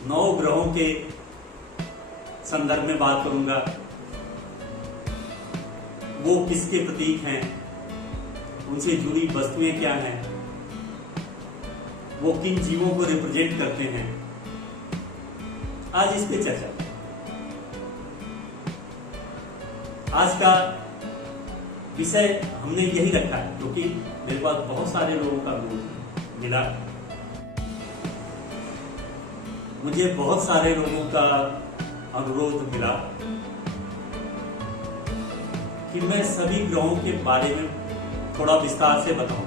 9 ग्रहों के संदर्भ में बात करूंगा। वो किसके प्रतीक हैं, उनसे जुड़ी वस्तुएं क्या हैं, वो किन जीवों को रिप्रेजेंट करते हैं, आज इस पे चर्चा। आज का विषय हमने यही रखा है क्योंकि मेरे पास बहुत सारे लोगों का अनुरोध मिला। मुझे बहुत सारे लोगों का अनुरोध मिला कि मैं सभी ग्रहों के बारे में थोड़ा विस्तार से बताऊं।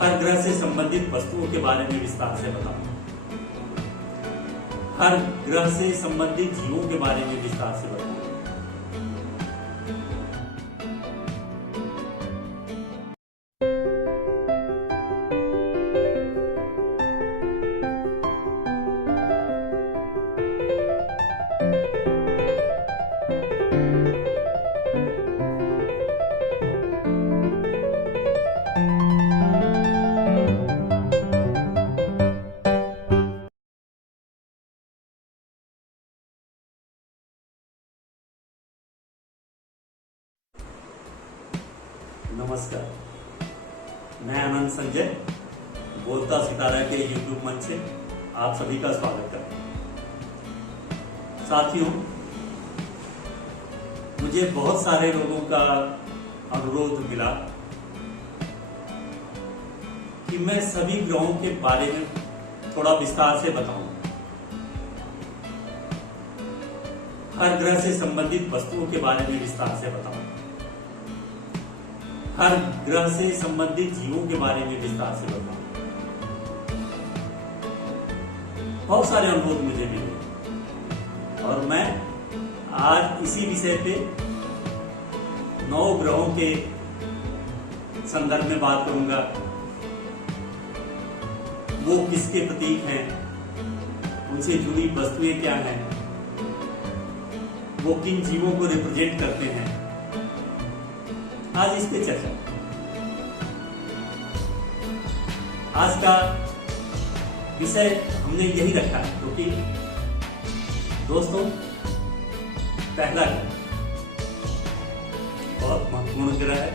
हर ग्रह से संबंधित वस्तुओं के बारे में विस्तार से बताऊं। हर ग्रह से संबंधित जीवों के बारे में विस्तार से बताऊं। नमस्कार, मैं आनंद संजय बोलता सितारा के YouTube मंच से आप सभी का स्वागत करता हूं। साथियों, मुझे बहुत सारे लोगों का अनुरोध मिला कि मैं सभी ग्रहों के बारे में थोड़ा विस्तार से बताऊं। हर ग्रह से संबंधित वस्तुओं के बारे में विस्तार से बताऊं। हर ग्रह से संबंधित जीवों के बारे में विस्तार से बताऊं। बहुत सारे अनुरोध मुझे मिले और मैं आज इसी विषय पे 9 ग्रहों के संदर्भ में बात करूंगा। वो किसके प्रतीक हैं, उनसे जुड़ी वस्तुएं क्या हैं, वो किन जीवों को रिप्रेजेंट करते हैं, आज इस पे चर्चा। आज का विषय हमने यही रखा है क्योंकि दोस्तों, पहला ग्रह बहुत महत्वपूर्ण ग्रह है।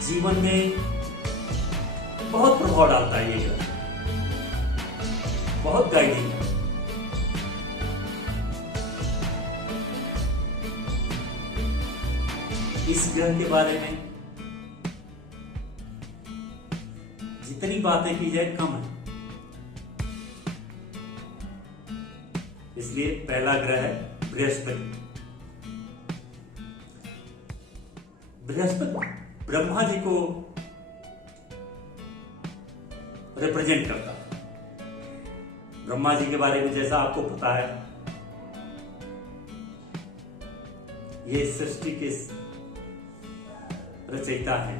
जीवन में बहुत प्रभाव डालता है ये ग्रह, बहुत गाइडिंग है। इस ग्रह के बारे में जितनी बातें की जाए कम है, इसलिए पहला ग्रह है बृहस्पति। बृहस्पति ब्रह्मा जी को रिप्रेजेंट करता है। ब्रह्मा जी के बारे में जैसा आपको पता है, ये सृष्टि के रचयिता है।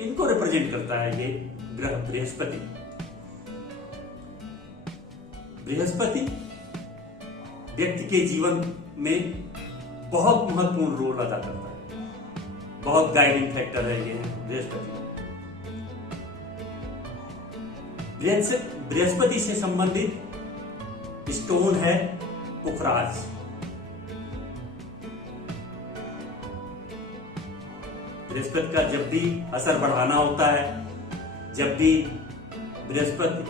इनको रिप्रेजेंट करता है ये ग्रह बृहस्पति। बृहस्पति व्यक्ति के जीवन में बहुत महत्वपूर्ण रोल अदा करता है, बहुत गाइडिंग फैक्टर है ये बृहस्पति। बृहस्पति से संबंधित स्टोन है पुखराज। बृहस्पति का जब भी असर बढ़ाना होता है, जब भी बृहस्पति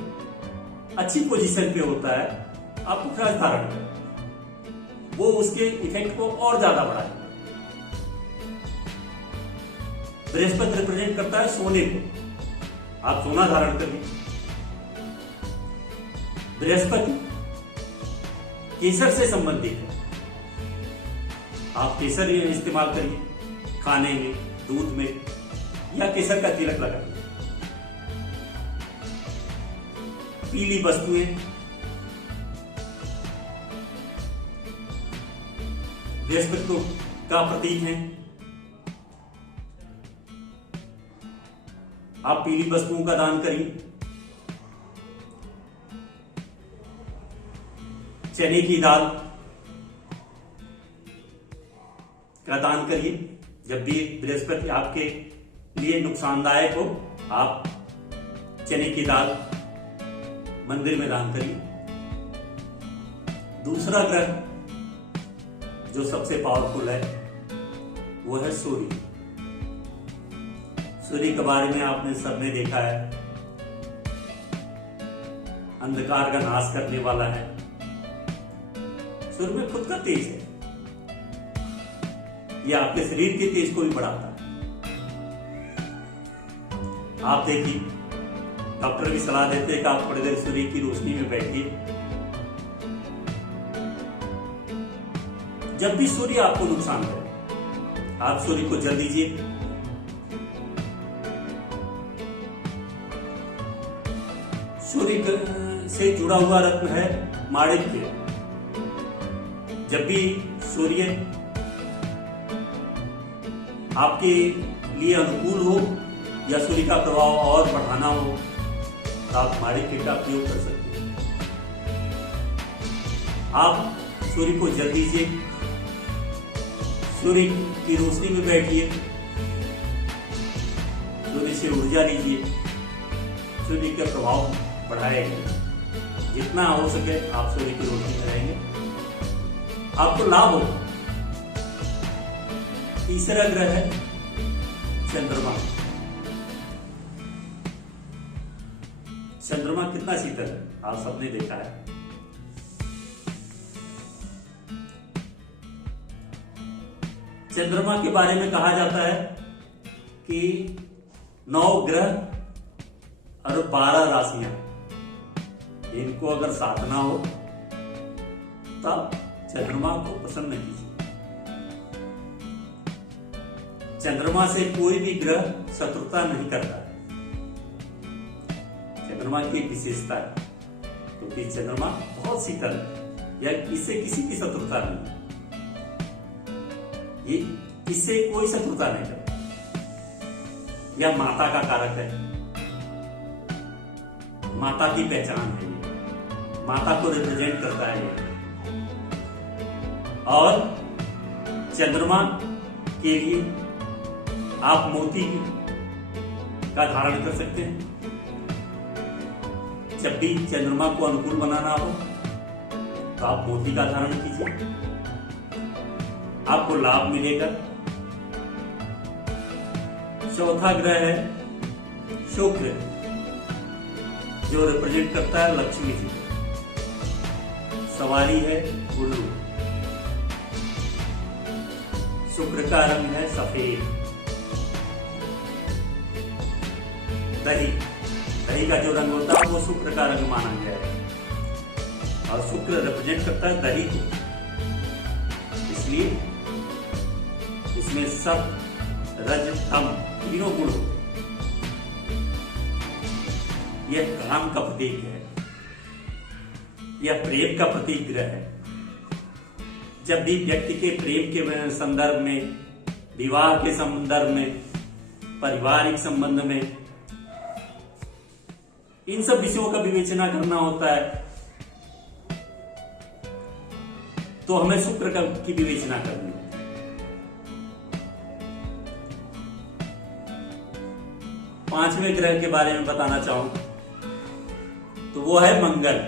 अच्छी पोजीशन पे होता है, आप पुखराज धारण करें, वो उसके इफेक्ट को और ज्यादा बढ़ाएगा। बृहस्पति रिप्रेजेंट करता है सोने को, आप सोना धारण करिए। बृहस्पति केसर से संबंधित है, आप केसर इस्तेमाल करिए खाने में, दूध में, या केसर का तिलक लगाइए। पीली वस्तुएं बृहस्पति का प्रतीक हैं। आप पीली वस्तुओं का दान करिए। चने की दाल, का दान करिए। जब भी बृहस्पति आपके लिए नुकसानदायक हो, आप चने की दाल मंदिर में दान करिए। दूसरा ग्रह जो सबसे पावरफुल है वो है सूर्य। सूर्य के बारे में आपने सबने देखा है, अंधकार का नाश करने वाला है। सूर्य में खुद का तेज है, यह आपके शरीर के तेज को भी बढ़ाता है। आप देखिए, डॉक्टर भी सलाह देते हैं कि आप थोड़ी देर सूर्य की रोशनी में बैठिए। जब भी सूर्य आपको नुकसान करे, आप सूर्य को जल दीजिए। सूर्य से जुड़ा हुआ रत्न है माणिक्य। जब भी सूर्य आपके लिए अनुकूल हो या सूर्य का प्रभाव और बढ़ाना हो, तो आप माणिक्य का प्रयोग कर सकते हैं। आप सूर्य को जल दीजिए, सूर्य की रोशनी में बैठिए, सूर्य से ऊर्जा लीजिए, सूर्य का प्रभाव बढ़ाएगा। जितना हो सके आप सूर्य की रोशनी में रहेंगे, आपको लाभ होगा। तीसरा ग्रह है चंद्रमा। चंद्रमा कितना शीतल है, आप सबने देखा है। चंद्रमा के बारे में कहा जाता है कि 9 ग्रह और 12 राशियां, इनको अगर साधना हो तब चंद्रमा को प्रसन्न कीजिए। चंद्रमा से कोई भी ग्रह शत्रुता नहीं करता है। चंद्रमा की एक विशेषता है, क्योंकि चंद्रमा बहुत शीतल है, या इससे किसी की शत्रुता नहीं, ये इससे कोई शत्रुता नहीं करता। यह माता का कारक है, माता की पहचान है, माता को रिप्रेजेंट करता है। और चंद्रमा के लिए आप मोती का धारण कर सकते हैं। जब भी चंद्रमा को अनुकूल बनाना हो तो आप मोती का धारण कीजिए, आपको लाभ मिलेगा। चौथा ग्रह है शुक्र, जो रिप्रेजेंट करता है लक्ष्मी जी। सवारी है उल्लू। शुक्र का रंग है सफेद। दही, दही का जो रंग होता है वो शुक्र का रंग माना गया है, और शुक्र रिप्रेजेंट करता है दही को। इसलिए इसमें सत, रज, तम तीनों गुण होते हैं। यह काम का प्रतीक है, यह प्रेम का प्रतीक ग्रह है। जब भी व्यक्ति के प्रेम के संदर्भ में, विवाह के संदर्भ में, पारिवारिक संबंध में, इन सब विषयों का विवेचना करना होता है, तो हमें शुक्र की विवेचना करनी है। पांचवें ग्रह के बारे में बताना चाहूं तो वो है मंगल।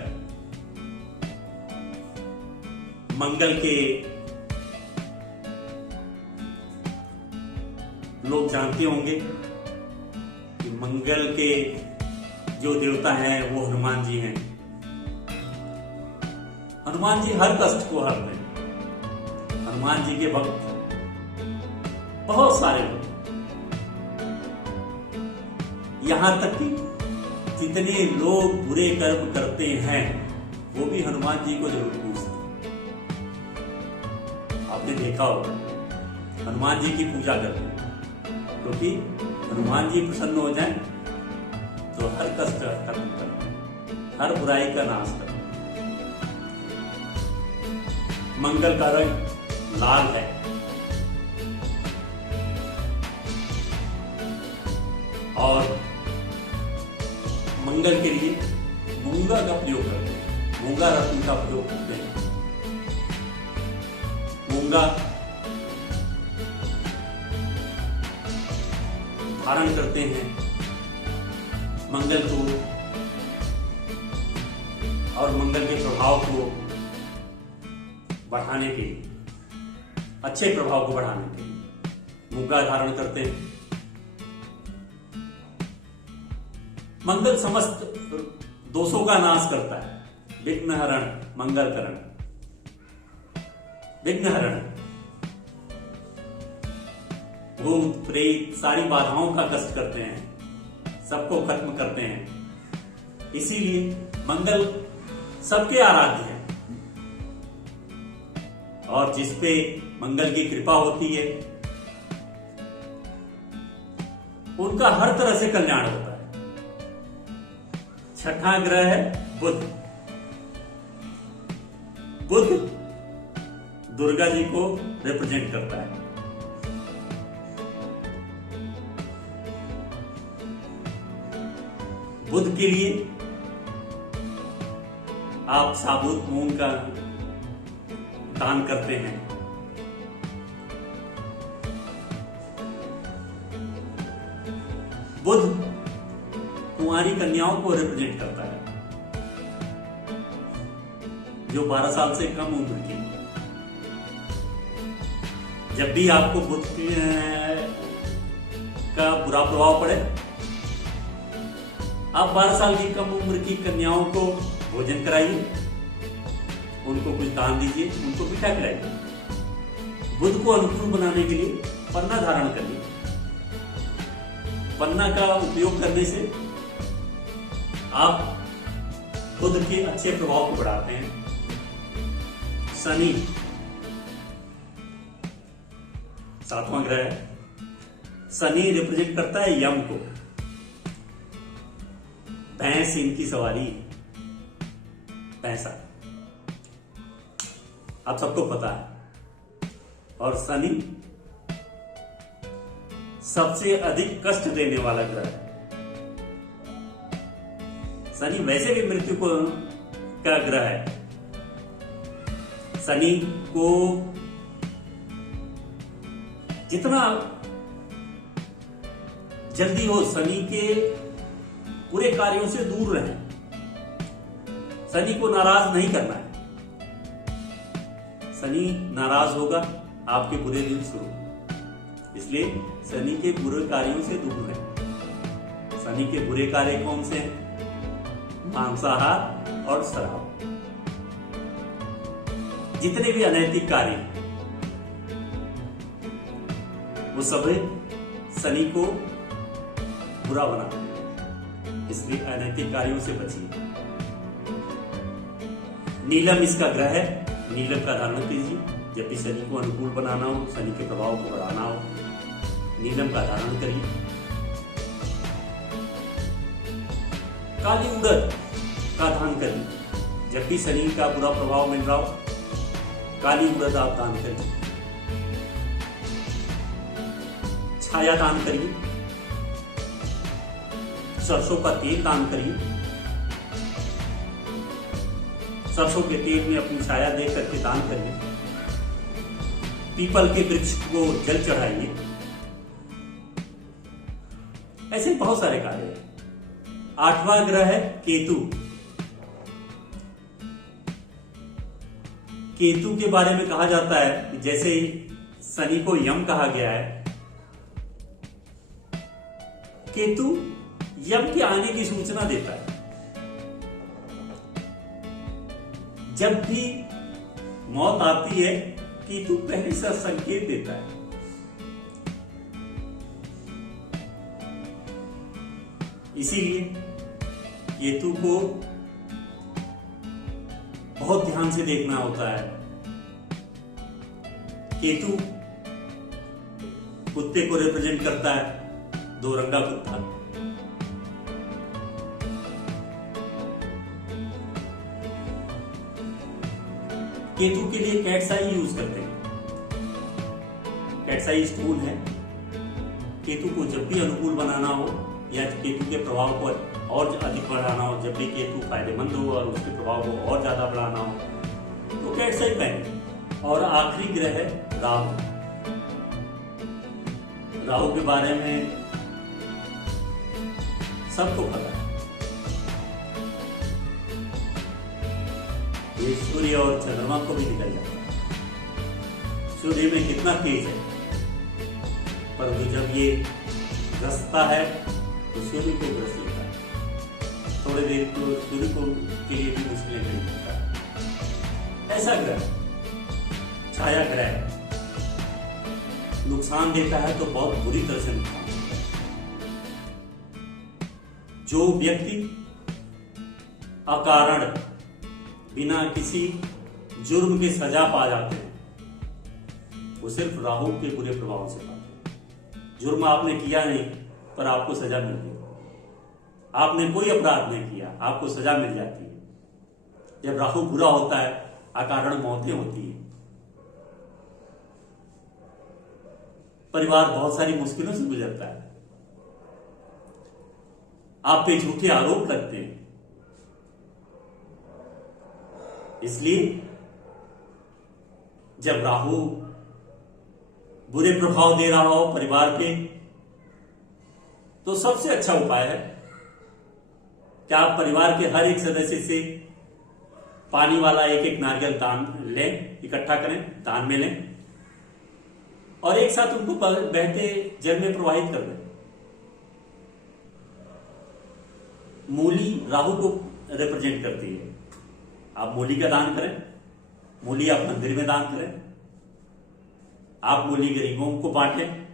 मंगल के लोग जानते होंगे कि मंगल के जो देवता हैं वो हनुमान जी हैं। हनुमान जी हर कष्ट को हरते हैं। हनुमान जी के भक्त बहुत सारे लोग, यहां तक कि जितने लोग बुरे कर्म करते हैं वो भी हनुमान जी को जरूर पूजते हैं। आपने देखा होगा, हनुमान जी की पूजा करते हैं, क्योंकि हनुमान जी प्रसन्न हो जाएं तो हर कष्ट खत्म करते हैं, हर बुराई का नाश करते हैं। मंगल का रंग लाल है। और मंगल के लिए मूंगा का प्रयोग करते हैं, मूंगा रत्न का प्रयोग करते हैं। मूंगा धारण करते हैं मंगल को और मंगल के प्रभाव को बढ़ाने के लिए, अच्छे प्रभाव को बढ़ाने के लिए मुगा धारण करते हैं। मंगल समस्त दोषों का नाश करता है। विघ्नहरण मंगलकरण। विघ्नहरण भूत प्रेत सारी बाधाओं का कष्ट करते हैं, सबको खत्म करते हैं। इसीलिए मंगल सबके आराध्य है और जिसपे मंगल की कृपा होती है उनका हर तरह से कल्याण होता है। छठा ग्रह है बुध। बुध दुर्गा जी को रिप्रेजेंट करता है। बुध के लिए आप साबुत मूंग का दान करते हैं। बुध कुंवारी कन्याओं को रिप्रेजेंट करता है जो 12 साल से कम उम्र की। जब भी आपको बुध का बुरा प्रभाव पड़े, आप 12 साल की कम उम्र की कन्याओं को भोजन कराइए, उनको कुछ दान दीजिए, उनको मीठा खिलाइए। बुध को अनुकूल बनाने के लिए पन्ना धारण करिए। पन्ना का उपयोग करने से आप बुध के अच्छे प्रभाव को बढ़ाते हैं। शनि 7वां ग्रह है। शनि रिप्रेजेंट करता है यम को। भैंस इनकी सवारी, भैंसा आप सबको पता है। और शनि सबसे अधिक कष्ट देने वाला ग्रह है। शनि वैसे भी मृत्यु का ग्रह है। शनि को जितना जल्दी हो शनि के बुरे कार्यों से दूर रहें। शनि को नाराज नहीं करना है। शनि नाराज होगा आपके बुरे दिन शुरू। इसलिए शनि के बुरे कार्यों से दूर रहें। शनि के बुरे कार्य कौन से हैं? मांसाहार और शराब। जितने भी अनैतिक कार्य वो सभी शनि को बुरा बनाते हैं। इसलिए अनैतिक कार्यों से बचिए। नीलम इसका ग्रह है। नीलम का धारण कीजिए। जब भी शनि को अनुकूल बनाना हो, शनि के प्रभाव को बढ़ाना हो, नीलम का धारण करिए। काली उड़द का दान करिए। जब भी शनि का बुरा प्रभाव मिल रहा हो, काली उड़द आप दान करिए। छाया दान करिए। सरसों का तेल दान करिए। सरसों के तेल में अपनी छाया दे करके दान करिए। पीपल के वृक्ष को जल चढ़ाइए। ऐसे बहुत सारे कार्य हैं। 8वां ग्रह है केतु। केतु के बारे में कहा जाता है कि जैसे शनि को यम कहा गया है, केतु यम के आने की सूचना देता है। जब भी मौत आती है, केतु पहले से संकेत देता है। इसीलिए केतु को बहुत ध्यान से देखना होता है। केतु कुत्ते को रिप्रेजेंट करता है, 2 रंगा कुत्ता। केतु के लिए कैटसाई यूज करते हैं। कैटसाई स्टोन है। केतु को जब भी अनुकूल बनाना हो या केतु के प्रभाव को और अधिक बढ़ाना हो, जब भी केतु फायदेमंद हो और उसके प्रभाव को और ज्यादा बढ़ाना हो, तो कैटसाई पहने। और आखिरी ग्रह है राहु। राहु के बारे में सबको पता है। ये सूर्य और चंद्रमा को भी निकल जाता है। सूर्य में कितना तेज है, परंतु जब ये ग्रसता है तो सूर्य को ग्रस लेता है। थोड़ी देर को सूर्य को के लिए भी मुश्किलें नहीं होता है। ऐसा ग्रह, छाया ग्रह नुकसान देता है तो बहुत बुरी तरह से नुकसान देता है। जो व्यक्ति अकारण बिना किसी जुर्म के सजा पा जाते हैं वो सिर्फ राहु के बुरे प्रभाव से पाते हैं। जुर्म आपने किया नहीं पर आपको सजा मिल गई। आपने कोई अपराध नहीं किया, आपको सजा मिल जाती है। जब राहु बुरा होता है अकारण मौतें होती है। परिवार बहुत सारी मुश्किलों से गुजरता है। आप पे झूठे आरोप लगते हैं। इसलिए जब राहु बुरे प्रभाव दे रहा हो परिवार पे तो सबसे अच्छा उपाय है कि आप परिवार के हर एक सदस्य से पानी वाला एक एक नारियल दान लें, इकट्ठा करें, दान में लें और एक साथ उनको बहते जल में प्रवाहित कर दें। मूली राहु को रिप्रेजेंट करती है। आप मूली का दान करें, मूली आप मंदिर में दान करें, आप मूली गरीबों को बांटें।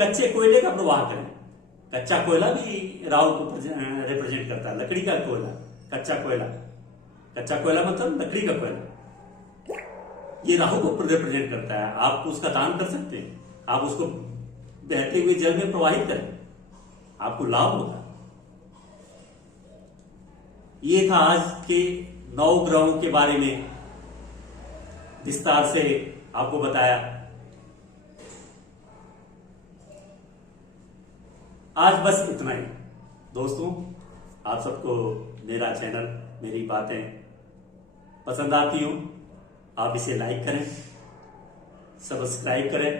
कच्चे कोयले का प्रवाह करें। कच्चा कोयला भी राहु को रिप्रेजेंट करता है। लकड़ी का कोयला, कच्चा कोयला, कच्चा कोयला मतलब लकड़ी का कोयला, ये राहु को रिप्रेजेंट करता है। आप उसका दान कर सकते हैं। आप उसको बहते हुए जल में प्रवाहित करें, आपको लाभ होगा। ये था आज के 9 ग्रहों के बारे में विस्तार से आपको बताया। आज बस इतना ही दोस्तों। आप सबको मेरा चैनल, मेरी बातें पसंद आती हो, आप इसे लाइक करें, सब्सक्राइब करें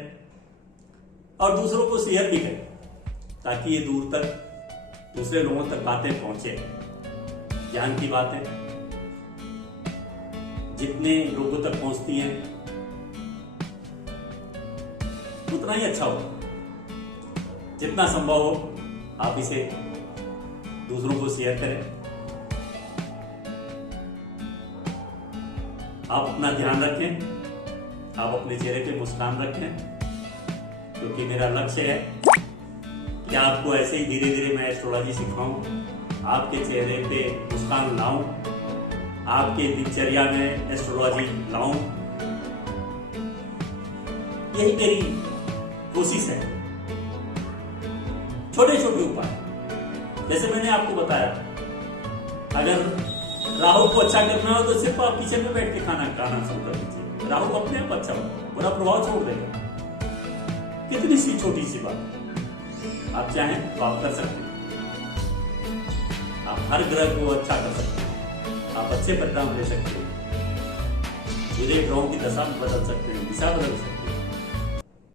और दूसरों को शेयर भी करें ताकि ये दूर तक दूसरे लोगों तक बातें पहुंचे। ज्ञान की बातें जितने लोगों तक पहुंचती हैं उतना ही अच्छा हो। जितना संभव हो आप इसे दूसरों को शेयर करें। आप अपना ध्यान रखें, आप अपने चेहरे पे मुस्कान रखें, क्योंकि मेरा लक्ष्य है कि आपको ऐसे ही धीरे धीरे मैं एस्ट्रोलॉजी सिखाऊं, आपके चेहरे पे मुस्कान लाऊं, आपके दिनचर्या में एस्ट्रोलॉजी लाऊं। यही मेरी कोशिश है। छोटे छोटे उपाय, जैसे मैंने आपको बताया, अगर राहु को अच्छा करना हो तो सिर्फ आप किचन में बैठ के खाना शुरू कर दीजिए। राहु अपने आप अच्छा हो, पूरा प्रभाव छोड़ देगा। कितनी सी छोटी सी बात आप चाहें तो आप कर सकते हैं। आप हर ग्रह को अच्छा कर सकते हैं। आप अच्छे परिणाम ले सकते हैं। पूरे ग्रहों की दशा बदल सकते हैं, दिशा बदल सकते हैं।